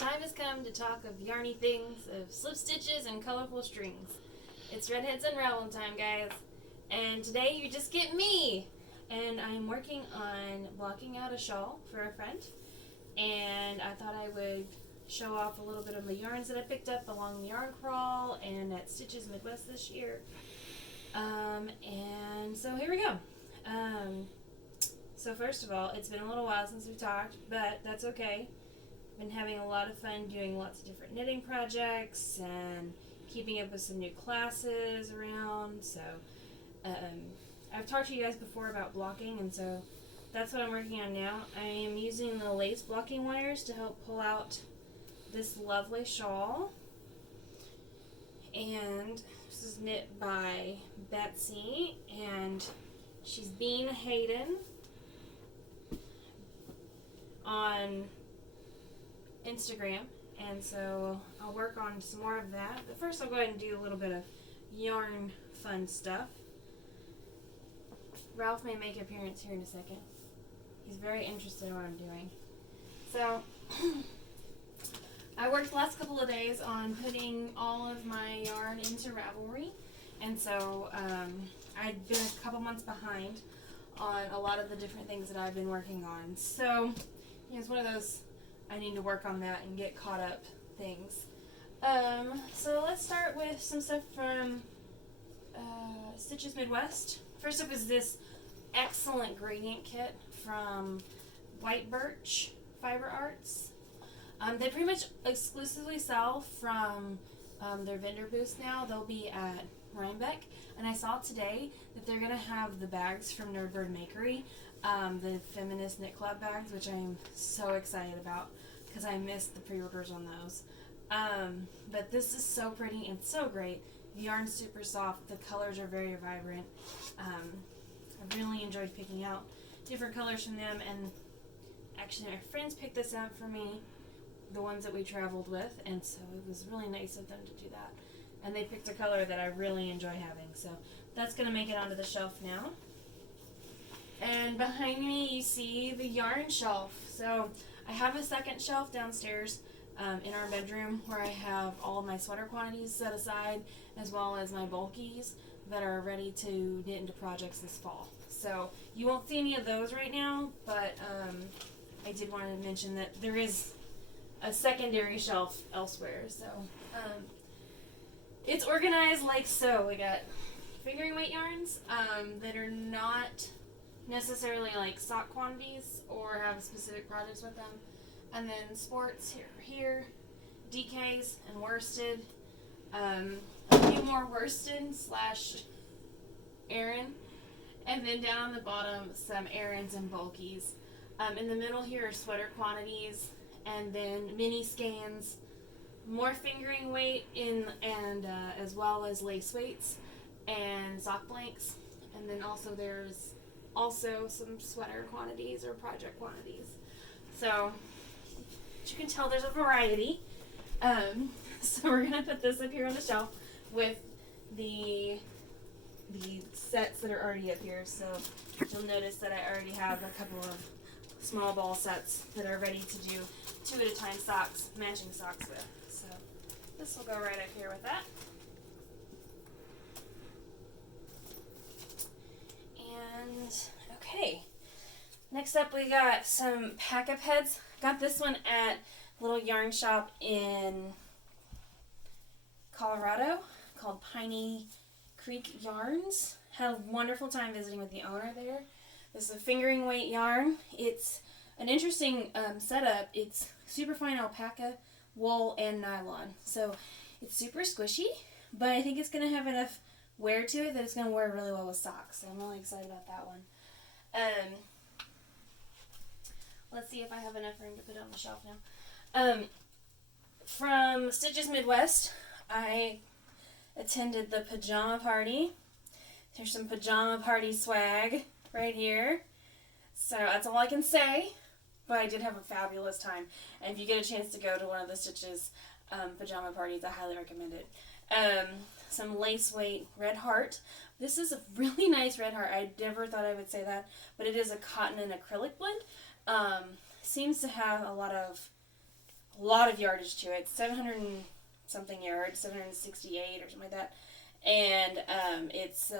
time has come to talk of yarny things, of slip stitches and colorful strings. It's Redheads Unraveled time, guys. And today you just get me. And I'm working on blocking out a shawl for a friend. And I thought I would show off a little bit of the yarns that I picked up along the yarn crawl and at Stitches Midwest this year. And so here we go. So first of all, it's been a little while since we've talked, but that's okay. Been having a lot of fun doing lots of different knitting projects and keeping up with some new classes around. So I've talked to you guys before about blocking, and so that's what I'm working on now. I am using the lace blocking wires to help pull out this lovely shawl. And this is knit by Betsy, and she's Bean Hayden on Instagram, and so I'll work on some more of that. But first I'll go ahead and do a little bit of yarn fun stuff. Ralph may make an appearance here in a second. He's very interested in what I'm doing. So I worked the last couple of days on putting all of my yarn into Ravelry, and so I'd been a couple months behind on a lot of the different things that I've been working on. So it's one of those I need to work on that and get caught up things. So let's start with some stuff from Stitches Midwest. First up is this excellent gradient kit from White Birch Fiber Arts. They pretty much exclusively sell from their vendor booths now. They'll be at Rhinebeck, and I saw today that they're going to have the bags from Nerdbird Makery, the Feminist Knit Club bags, which I'm so excited about because I missed the pre-orders on those. But this is so pretty and so great. The yarn's super soft. The colors are very vibrant. I really enjoyed picking out different colors from them, and actually my friends picked this out for me, the ones that we traveled with, and so it was really nice of them to do that. And they picked a color that I really enjoy having, so that's going to make it onto the shelf now. And behind me you see the yarn shelf. So I have a second shelf downstairs in our bedroom where I have all of my sweater quantities set aside, as well as my bulkies that are ready to knit into projects this fall. So you won't see any of those right now, but I did want to mention that there is a secondary shelf elsewhere. So it's organized like so. We got fingering weight yarns that are not necessarily like sock quantities or have specific projects with them, and then sports here, DKs and worsted, a few more worsted / Aran, and then down on the bottom some Arans and bulkies. In the middle here are sweater quantities, and then mini scans, more fingering weight and as well as lace weights and sock blanks, and then also there's also some sweater quantities or project quantities. So as you can tell, there's a variety. So we're gonna put this up here on the shelf with the sets that are already up here. So you'll notice that I already have a couple of small ball sets that are ready to do 2 at a time socks, matching socks with. So this will go right up here with that. And okay, next up we got some pack-up heads. Got this one at a little yarn shop in Colorado called Piney Creek Yarns. Had a wonderful time visiting with the owner there. This is a fingering weight yarn. It's an interesting setup. It's super fine alpaca, wool, and nylon. So it's super squishy, but I think it's going to have enough wear to it that it's going to wear really well with socks. So I'm really excited about that one. Let's see if I have enough room to put it on the shelf now. From Stitches Midwest, I attended the pajama party. There's some pajama party swag right here. So that's all I can say, but I did have a fabulous time. And if you get a chance to go to one of the Stitches pajama parties, I highly recommend it. Some lace weight red heart. This is a really nice red heart. I never thought I would say that, but it is a cotton and acrylic blend. Seems to have a lot of a lot of yardage to it. 700 and something yards, 768 or something like that. And it's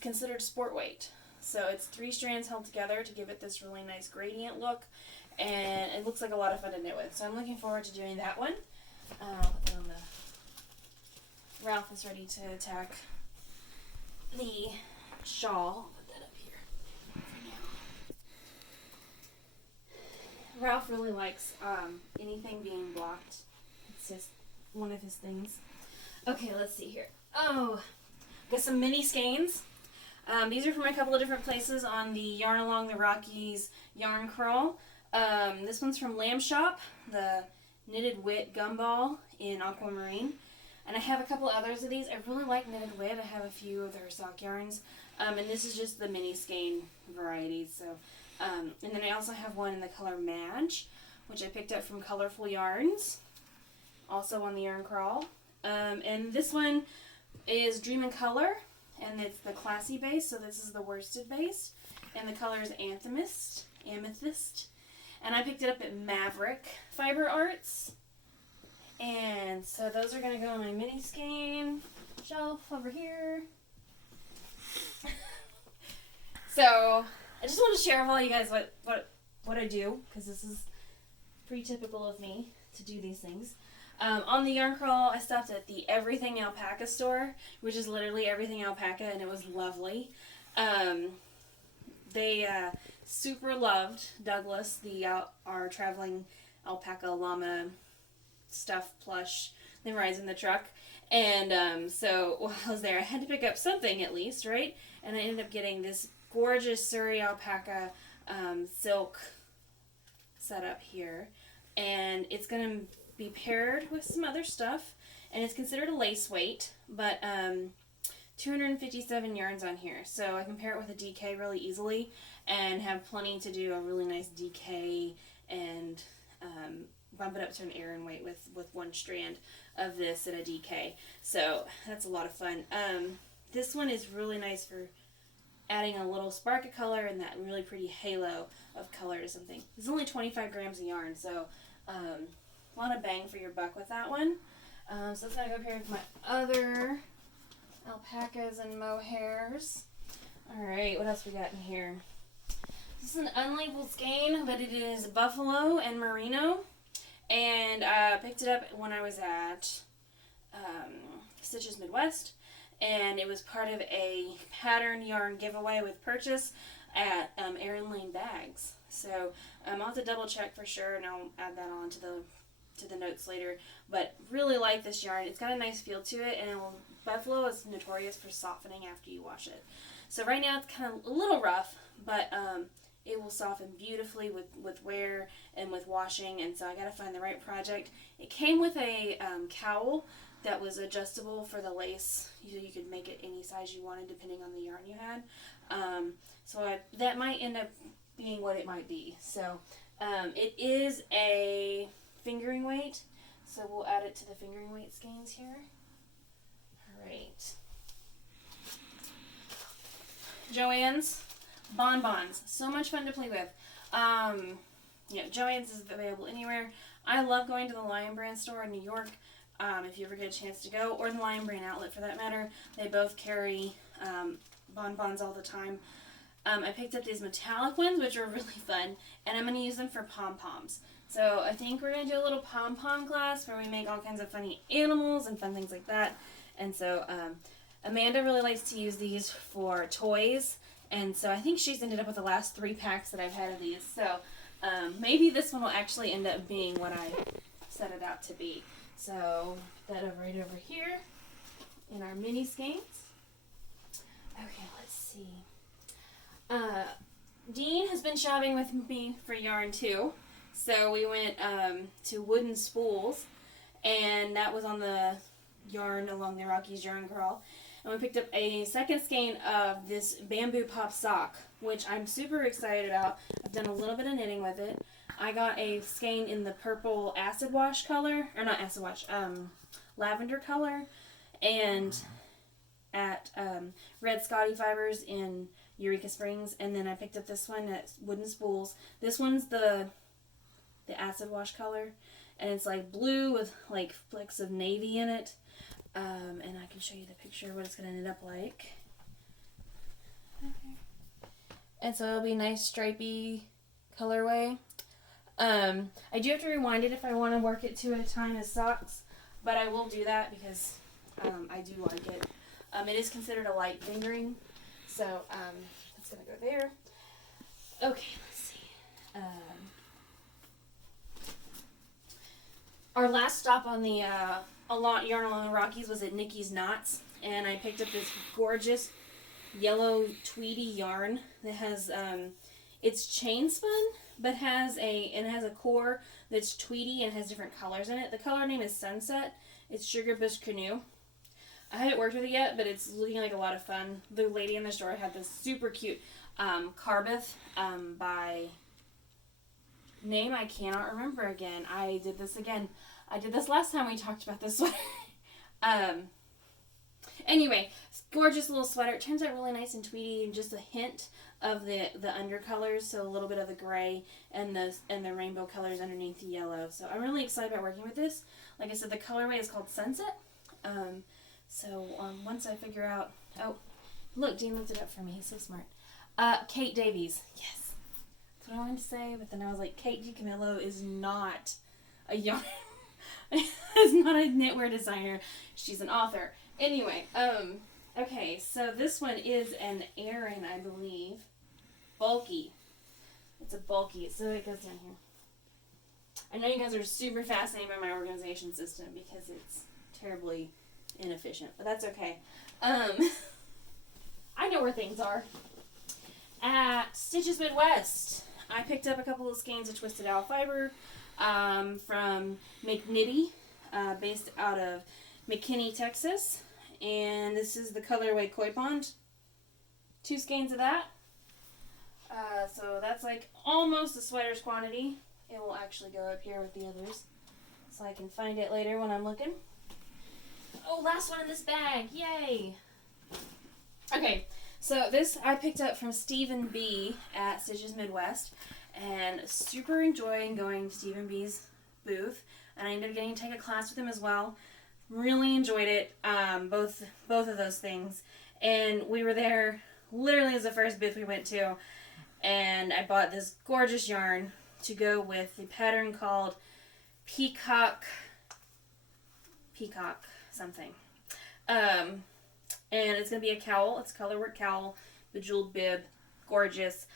considered sport weight. So it's 3 strands held together to give it this really nice gradient look. And it looks like a lot of fun to knit with. So I'm looking forward to doing that one. I'll put that on the... Ralph is ready to attack the shawl. I'll put that up here for now. Ralph really likes anything being blocked. It's just one of his things. Okay, let's see here. Oh, got some mini skeins. These are from a couple of different places on the Yarn Along the Rockies yarn crawl. This one's from Lamb Shop, the Knitted Wit Gumball in Aquamarine. And I have a couple others of these. I really like Knitted Wit. I have a few of their sock yarns. And this is just the mini skein variety. So, and then I also have one in the color Madge, which I picked up from Colorful Yarns, also on the yarn crawl. And this one is Dream in Color, and it's the classy base, so this is the worsted base. And the color is Amethyst. And I picked it up at Maverick Fiber Arts. And so those are going to go on my mini skein shelf over here. So I just want to share with all you guys what I do, because this is pretty typical of me to do these things. On the yarn crawl, I stopped at the Everything Alpaca store, which is literally everything alpaca, and it was lovely. They super loved Douglas, our traveling alpaca llama stuff plush that rides in the truck. And so while I was there, I had to pick up something at least, right? And I ended up getting this gorgeous Surrey alpaca silk setup here. And it's going to be paired with some other stuff. And it's considered a lace weight, but 257 yarns on here. So I can pair it with a DK really easily and have plenty to do a really nice DK and bump it up to an Aran weight with one strand of this and a DK. So that's a lot of fun. This one is really nice for adding a little spark of color and that really pretty halo of color to something. It's only 25 grams of yarn, so a lot of bang for your buck with that one. So it's going to go pair with my other alpacas and mohairs. Alright, what else we got in here? This is an unlabeled skein, but it is buffalo and merino. And I picked it up when I was at Stitches Midwest. And it was part of a pattern yarn giveaway with purchase at Erin Lane Bags. So I'll have to double check for sure, and I'll add that on to the notes later. But really like this yarn. It's got a nice feel to it, and buffalo is notorious for softening after you wash it. So right now it's kind of a little rough, but it will soften beautifully with wear and with washing, and so I gotta find the right project. It came with a cowl that was adjustable for the lace. You could make it any size you wanted depending on the yarn you had. That might end up being what it might be. So it is a fingering weight, so we'll add it to the fingering weight skeins here. Alright. Joann's bonbons. So much fun to play with. Joann's is available anywhere. I love going to the Lion Brand store in New York. If you ever get a chance to go, or the Lion Brand outlet for that matter. They both carry bonbons all the time. I picked up these metallic ones, which are really fun, and I'm going to use them for pom-poms. So I think we're going to do a little pom-pom class where we make all kinds of funny animals and fun things like that. And so Amanda really likes to use these for toys, and so I think she's ended up with the last 3 packs that I've had of these. So maybe this one will actually end up being what I set it out to be. So put that right over here in our mini skeins. Okay, let's see. Dean has been shopping with me for yarn too. So we went to Wooden Spools, and that was on the Yarn Along the Rockies yarn crawl. And we picked up a second skein of this bamboo pop sock, which I'm super excited about. I've done a little bit of knitting with it. I got a skein in the purple acid wash color, or not acid wash, lavender color, and at Red Scotty Fibers in Eureka Springs, and then I picked up this one at Wooden Spools. This one's the the acid wash color. And it's like blue with like flecks of navy in it. And I can show you the picture of what it's going to end up like. And so it'll be a nice stripy colorway. I do have to rewind it if I want to work it two at a time as socks, but I will do that because I do like it. It is considered a light fingering, so it's going to go there. Okay, let's see. Our last stop on the Yarn Along the Rockies was at Nikki's Knots, and I picked up this gorgeous yellow tweedy yarn that has it's chain spun, but has a core that's tweedy and has different colors in it. The color name is Sunset. It's Sugar Bush Canoe. I haven't worked with it yet, but it's looking like a lot of fun. The lady in the store had this super cute Carbeth by name I cannot remember again. I did this again. I did this last time we talked about this one. Anyway, gorgeous little sweater. It turns out really nice and tweedy, and just a hint of the undercolors, so a little bit of the gray and the rainbow colors underneath the yellow. So I'm really excited about working with this. Like I said, the colorway is called Sunset. Once I figure out, oh, look, Dean looked it up for me. He's so smart. Kate Davies. Yes, that's what I wanted to say. But then I was like, Kate DiCamillo is not a yarn. is not a knitwear designer. She's an author. Anyway, okay, so this one is an Aran, I believe. Bulky. It's a bulky, so it goes down here. I know you guys are super fascinated by my organization system because it's terribly inefficient, but that's okay. I know where things are. At Stitches Midwest, I picked up a couple of skeins of Twisted Owl fiber from McKnitty, based out of McKinney, Texas. And this is the colorway Koi Pond. 2 skeins of that. So that's like almost a sweater's quantity. It will actually go up here with the others, so I can find it later when I'm looking. Oh, last one in this bag. Yay! Okay, so this I picked up from Stephen B. at Stitches Midwest, and super enjoying going to Stephen B.'s booth. And I ended up getting to take a class with him as well. Really enjoyed it, both of those things. And we were there literally as the first booth we went to, and I bought this gorgeous yarn to go with the pattern called Peacock something. And it's going to be a cowl. It's a colorwork cowl, bejeweled bib, gorgeous.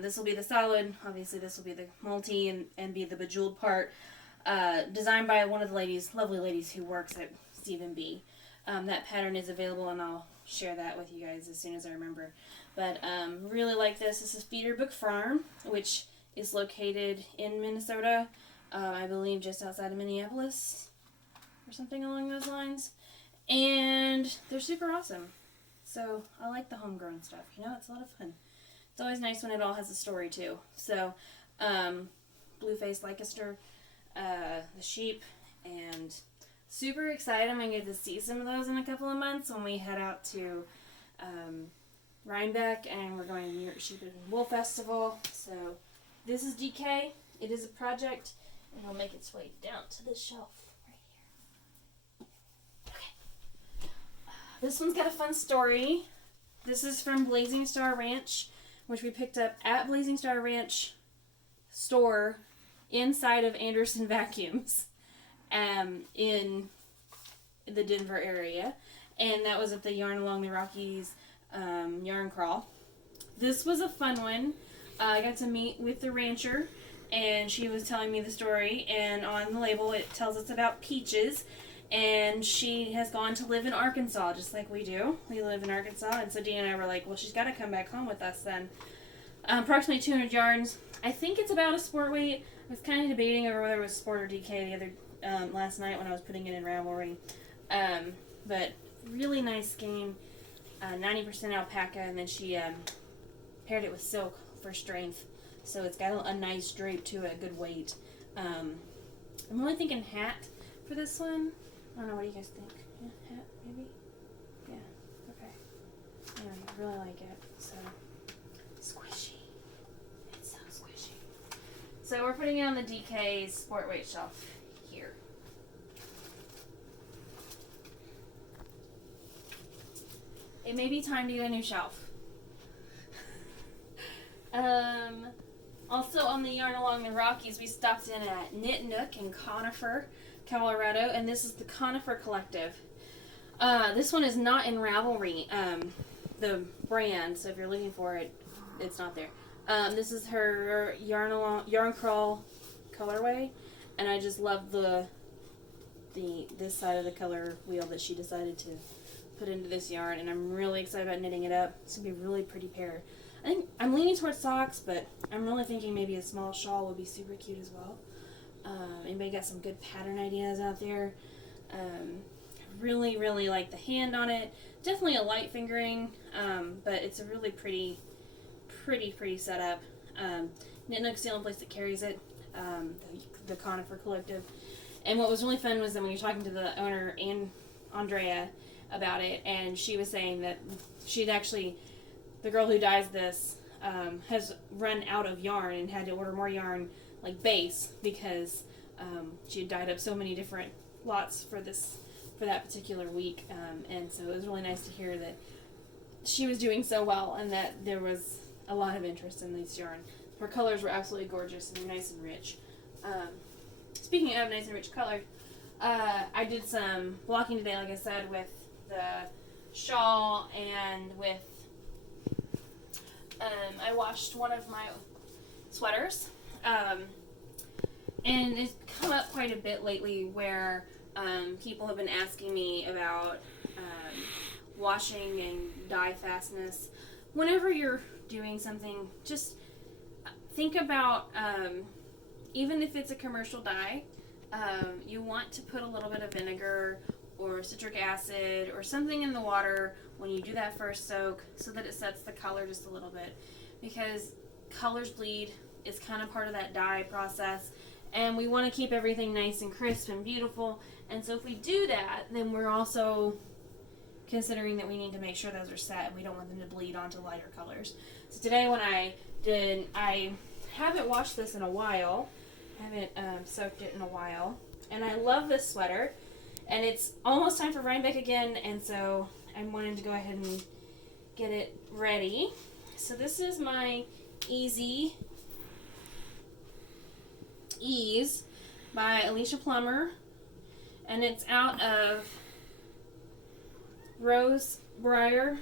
This will be the solid, obviously this will be the multi and be the bejeweled part. Designed by one of the ladies, lovely ladies who works at Stephen B. That pattern is available, and I'll share that with you guys as soon as I remember. But really like this. This is Feederbook Farm, which is located in Minnesota, I believe just outside of Minneapolis or something along those lines. And they're super awesome. So I like the homegrown stuff. You know, it's a lot of fun. It's always nice when it all has a story too. So Blue-Faced Leicester, the sheep, and super excited. I'm going to get to see some of those in a couple of months when we head out to Rhinebeck, and we're going to New York Sheep and Wool Festival. So this is DK. It is a project, and it'll make its way down to this shelf right here. Okay. This one's got a fun story. This is from Blazing Star Ranch, which we picked up at Blazing Star Ranch store inside of Anderson Vacuums in the Denver area. And that was at the Yarn Along the Rockies yarn crawl. This was a fun one. I got to meet with the rancher, and she was telling me the story, and on the label it tells us about Peaches, and she has gone to live in Arkansas just like we do. We live in Arkansas, and so Dean and I were like, well, she's got to come back home with us then. Approximately 200 yards. I think it's about a sport weight. I was kind of debating over whether it was sport or DK the other last night when I was putting it in Ravelry. But really nice skein, 90% alpaca, and then she paired it with silk for strength. So it's got a nice drape to it, good weight. I'm really thinking hat for this one. I don't know, what do you guys think? Yeah, hat, maybe? Yeah, okay. Yeah, I really like it. So, squishy. It's so squishy. So we're putting it on the DK sport weight shelf here. It may be time to get a new shelf. Also on the Yarn Along the Rockies, we stopped in at Knit Nook in Conifer, Colorado, and this is the Conifer Collective. This one is not in Ravelry, the brand, so if you're looking for it, it's not there. This is her Yarn Crawl colorway, and I just love this side of the color wheel that she decided to put into this yarn, and I'm really excited about knitting it up. It's going to be a really pretty pair. I think I'm leaning towards socks, but I'm really thinking maybe a small shawl would be super cute as well. Anybody got some good pattern ideas out there? Really, really like the hand on it. Definitely a light fingering, but it's a really pretty setup. Knit Nook's the only place that carries it, the Conifer Collective. And what was really fun was that when you're talking to the owner, and Andrea, about it, and she was saying that she'd actually, the girl who dyes this, has run out of yarn and had to order more yarn, like base, because she had dyed up so many different lots for that particular week, and so it was really nice to hear that she was doing so well and that there was a lot of interest in these yarn. Her colors were absolutely gorgeous and they're nice and rich. Speaking of nice and rich color, I did some blocking today, like I said, with the shawl and with I washed one of my sweaters, and it's come up quite a bit lately where people have been asking me about washing and dye fastness. Whenever you're doing something, just think about, even if it's a commercial dye, you want to put a little bit of vinegar or citric acid or something in the water when you do that first soak so that it sets the color just a little bit, because colors bleed is kind of part of that dye process, and we want to keep everything nice and crisp and beautiful. And so if we do that, then we're also considering that we need to make sure those are set and we don't want them to bleed onto lighter colors. So today when I haven't washed this in a while, haven't soaked it in a while, and I love this sweater, and it's almost time for Rhinebeck again, and so I'm wanting to go ahead and get it ready. So this is my Ease by Alicia Plummer, and it's out of Briar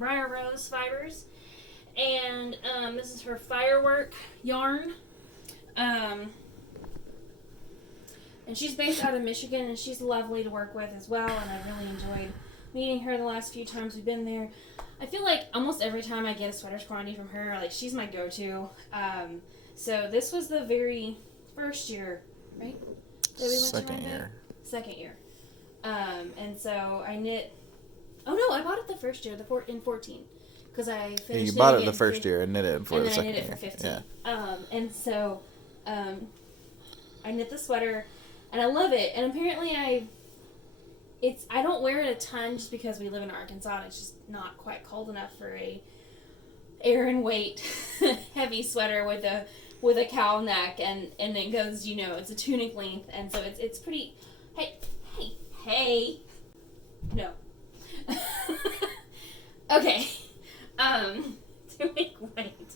Rose Fibers, and this is her Firework yarn, and she's based out of Michigan, and she's lovely to work with as well, and I've really enjoyed meeting her the last few times we've been there. I feel like almost every time I get a sweater quantity from her, like, she's my go-to. So this was the very first year, right? That we went to Second year. And so I knit. Oh no, I bought it the first year, in 14, because I finished. Yeah, you bought it the first year and knit it for the second year. And then I knit it for 15. Yeah. And so I knit the sweater, and I love it. And apparently I don't wear it a ton just because we live in Arkansas and it's just not quite cold enough for a Aran weight heavy sweater with a cowl neck, and it goes, it's a tunic length, and so it's pretty. Hey, no. Okay. Tunic weight,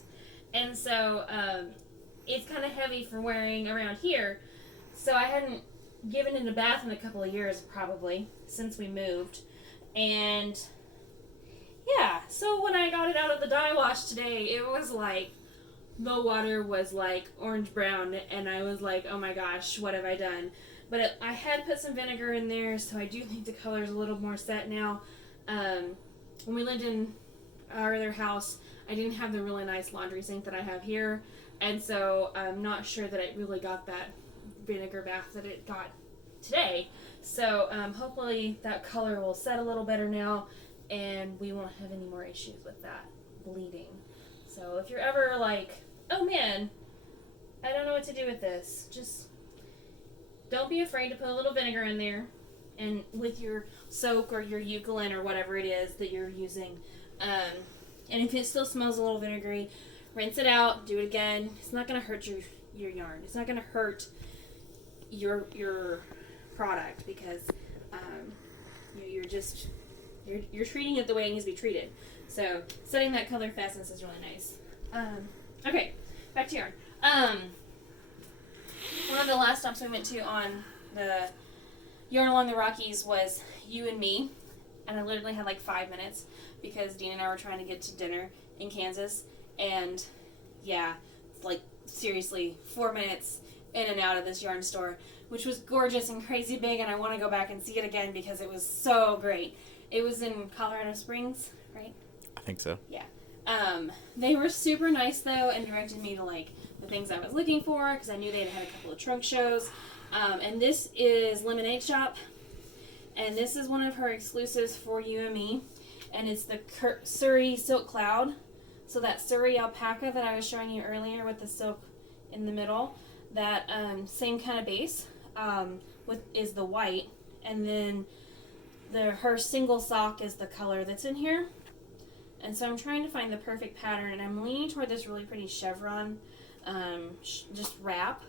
and so it's kind of heavy for wearing around here, so I hadn't given it a bath in a couple of years, probably, since we moved. And yeah, so when I got it out of the dye wash today, it was like, the water was like orange brown, and I was like, oh my gosh, what have I done? But I had put some vinegar in there, so I do think the color's a little more set now. When we lived in our other house, I didn't have the really nice laundry sink that I have here, and so I'm not sure that it really got that vinegar bath that it got today. So hopefully that color will set a little better now, and we won't have any more issues with that bleeding. So if you're ever like, oh man, I don't know what to do with this, just don't be afraid to put a little vinegar in there, and with your soak or your eucalyptus or whatever it is that you're using. And if it still smells a little vinegary, rinse it out, do it again. It's not going to hurt your yarn. It's not going to hurt your product because you're treating it the way it needs to be treated. So setting that color fastness is really nice. Okay, back to yarn. One of the last stops we went to on the Yarn Along the Rockies was You and Me, and I literally had like 5 minutes because Dean and I were trying to get to dinner in Kansas, and yeah, like seriously, 4 minutes in and out of this yarn store, which was gorgeous and crazy big, and I want to go back and see it again because it was so great. It was in Colorado Springs, right? I think so. Yeah. They were super nice though and directed me to like the things I was looking for because I knew they had a couple of trunk shows. And this is Lemonade Shop, and this is one of her exclusives for You and Me, and it's the Surrey Silk Cloud. So that Surrey alpaca that I was showing you earlier with the silk in the middle, that same kind of base is the white, and then her single sock is the color that's in here. And so I'm trying to find the perfect pattern, and I'm leaning toward this really pretty chevron just wrap,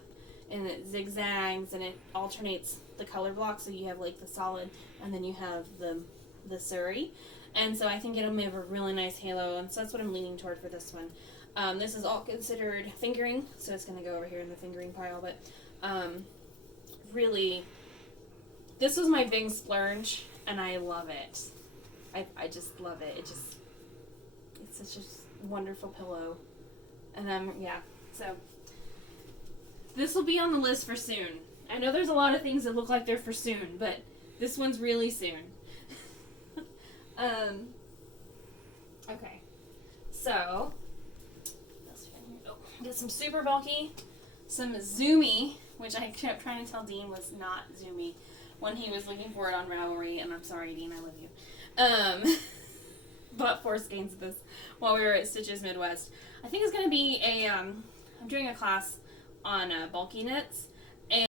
and it zigzags and it alternates the color block, so you have like the solid and then you have the Surrey, and so I think it'll make a really nice halo, and so that's what I'm leaning toward for this one. This is all considered fingering, so it's going to go over here in the fingering pile, but really this was my big splurge and I love it. I just love it. It's such a wonderful pillow, and yeah, so this will be on the list for soon. I know there's a lot of things that look like they're for soon, but this one's really soon. Okay, so get some super bulky, some Zoomy, which I kept trying to tell Dean was not Zoomy when he was looking for it on Ravelry, and I'm sorry, Dean, I love you. Bought 4 skeins of this while we were at Stitches Midwest. I think it's going to be I'm doing a class on bulky knits,